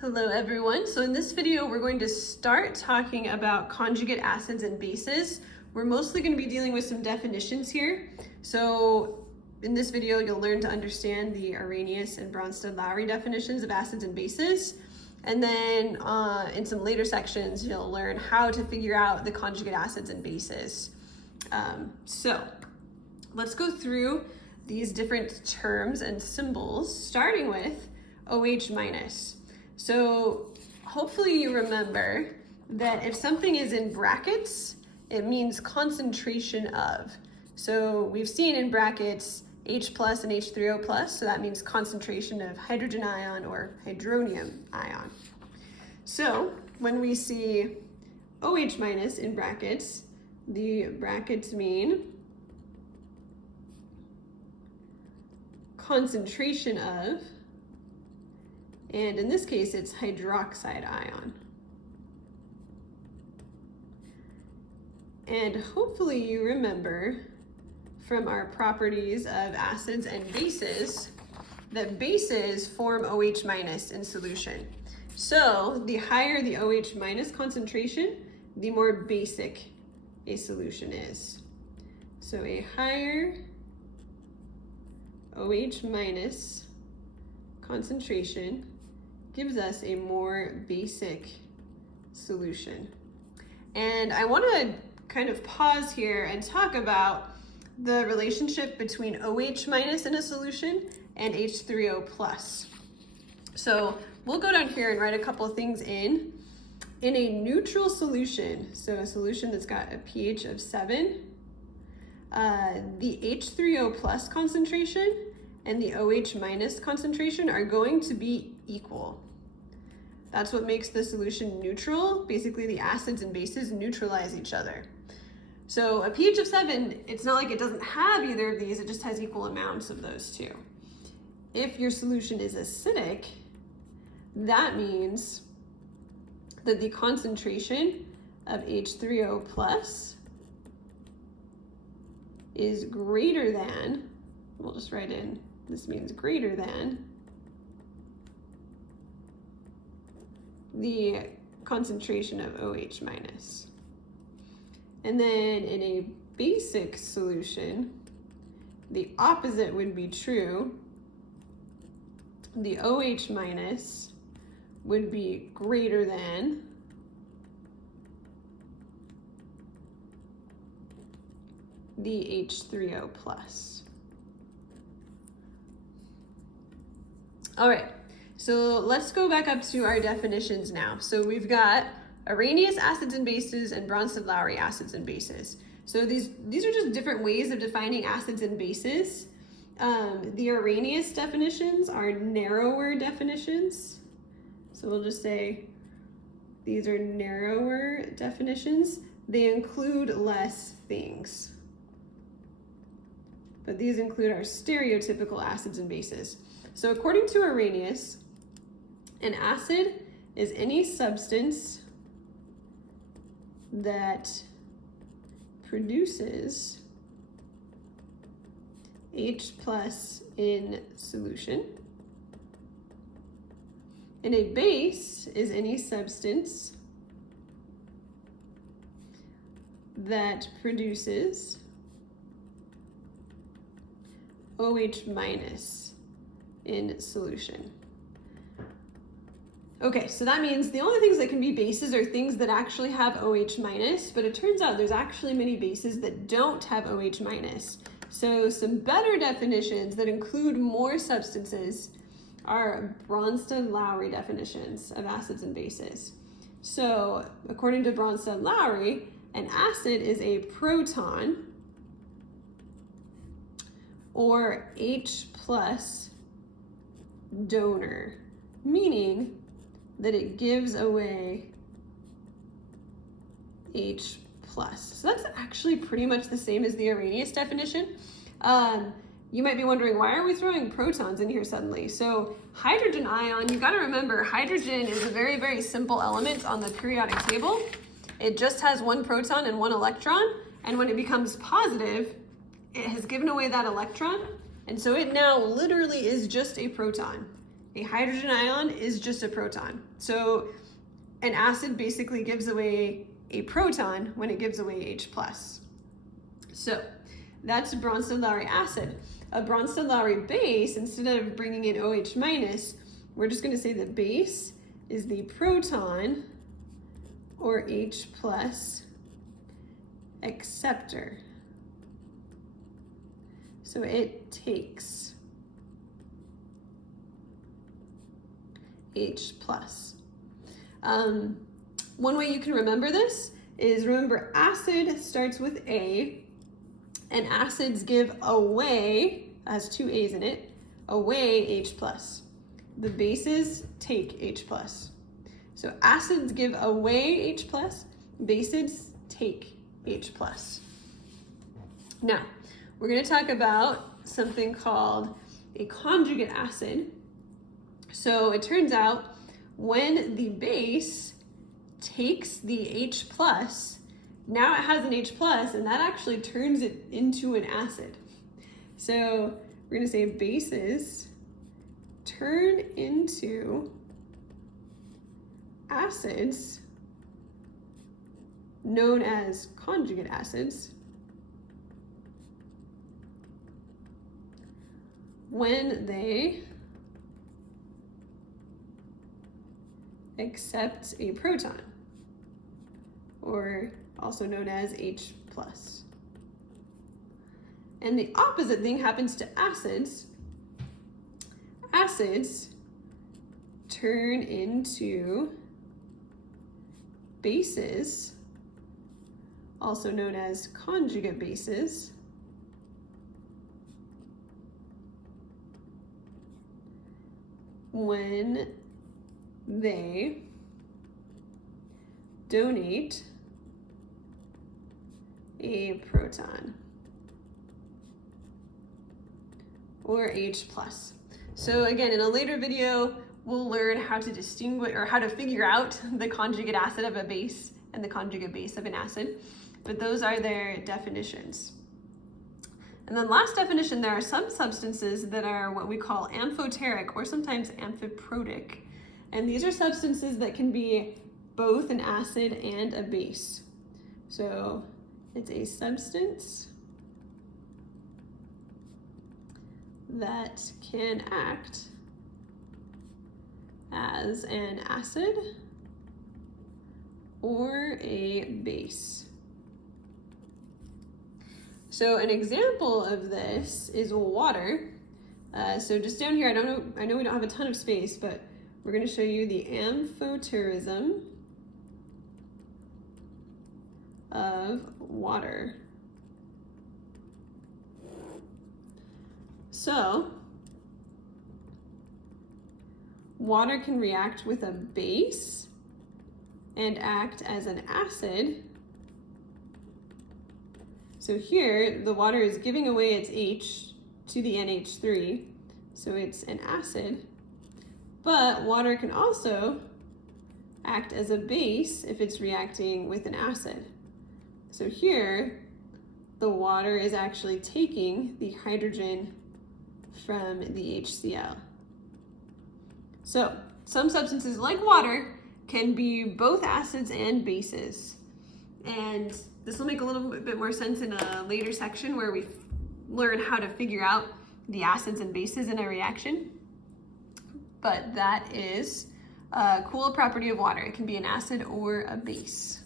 Hello everyone. So in this video, we're going to start talking about conjugate acids and bases. We're mostly going to be dealing with some definitions here. So in this video, you'll learn to understand the Arrhenius and Bronsted-Lowry definitions of acids and bases. And then in some later sections, you'll learn how to figure out the conjugate acids and bases. So let's go through these different terms and symbols, starting with OH minus. So hopefully you remember that if something is in brackets, it means concentration of. So we've seen in brackets H plus and H3O plus, so that means concentration of hydrogen ion or hydronium ion. So when we see OH minus in brackets, the brackets mean concentration of, and in this case, it's hydroxide ion. And hopefully you remember from our properties of acids and bases that bases form OH minus in solution. So the higher the OH minus concentration, the more basic a solution is. So a higher OH minus concentration gives us a more basic solution. And I want to kind of pause here and talk about the relationship between OH minus in a solution and H3O plus. So we'll go down here and write a couple of things in a neutral solution, so a solution that's got a pH of 7, the H3O plus concentration and the OH minus concentration are going to be equal. That's what makes the solution neutral. Basically, the acids and bases neutralize each other. So a pH of 7, it's not like it doesn't have either of these, it just has equal amounts of those two. If your solution is acidic, that means that the concentration of H3O plus is greater than, we'll just write in, this means greater than the concentration of OH minus. And then in a basic solution, the opposite would be true. The OH minus would be greater than the H3O plus. All right, so let's go back up to our definitions now. So we've got Arrhenius acids and bases and Bronsted-Lowry acids and bases. So these are just different ways of defining acids and bases. The Arrhenius definitions are narrower definitions. So we'll just say these are narrower definitions. They include less things. But these include our stereotypical acids and bases. So according to Arrhenius, an acid is any substance that produces H plus in solution. And a base is any substance that produces OH minus in solution. Okay, so that means the only things that can be bases are things that actually have OH minus, but it turns out there's actually many bases that don't have OH minus. So some better definitions that include more substances are Bronsted-Lowry definitions of acids and bases. So according to Bronsted-Lowry, an acid is a proton or H plus donor, meaning that it gives away H plus. So that's actually pretty much the same as the Arrhenius definition. You might be wondering, why are we throwing protons in here suddenly? So hydrogen ion, you've got to remember, hydrogen is a very, very simple element on the periodic table. It just has one proton and one electron, and when it becomes positive, it has given away that electron, and so it now literally is just a proton. A hydrogen ion is just a proton. So an acid basically gives away a proton when it gives away H+. So that's Bronsted-Lowry acid. A Bronsted-Lowry base, instead of bringing in OH-, we're just going to say the base is the proton or H+ acceptor. So it takes H+. One way you can remember this is, remember, acid starts with A, and acids give away, has two A's in it, away H+. The bases take H+. So acids give away H+, bases take H+. Now, we're going to talk about something called a conjugate acid. So it turns out when the base takes the H+, now it has an H+, and that actually turns it into an acid. So we're going to say bases turn into acids known as conjugate acids when they accept a proton, or also known as H+. And the opposite thing happens to acids. Acids turn into bases, also known as conjugate bases, when they donate a proton or H+. So again, in a later video, we'll learn how to distinguish or how to figure out the conjugate acid of a base and the conjugate base of an acid, but those are their definitions. And then last definition, there are some substances that are what we call amphoteric or sometimes amphiprotic. And these are substances that can be both an acid and a base. So it's a substance that can act as an acid or a base. So an example of this is water. So just down here, I know we don't have a ton of space, but we're going to show you the amphoterism of water. So water can react with a base and act as an acid. So here, the water is giving away its H to the NH3, so it's an acid. But water can also act as a base if it's reacting with an acid. So here, the water is actually taking the hydrogen from the HCl. So some substances like water can be both acids and bases. And this will make a little bit more sense in a later section where we learn how to figure out the acids and bases in a reaction. But that is a cool property of water. It can be an acid or a base.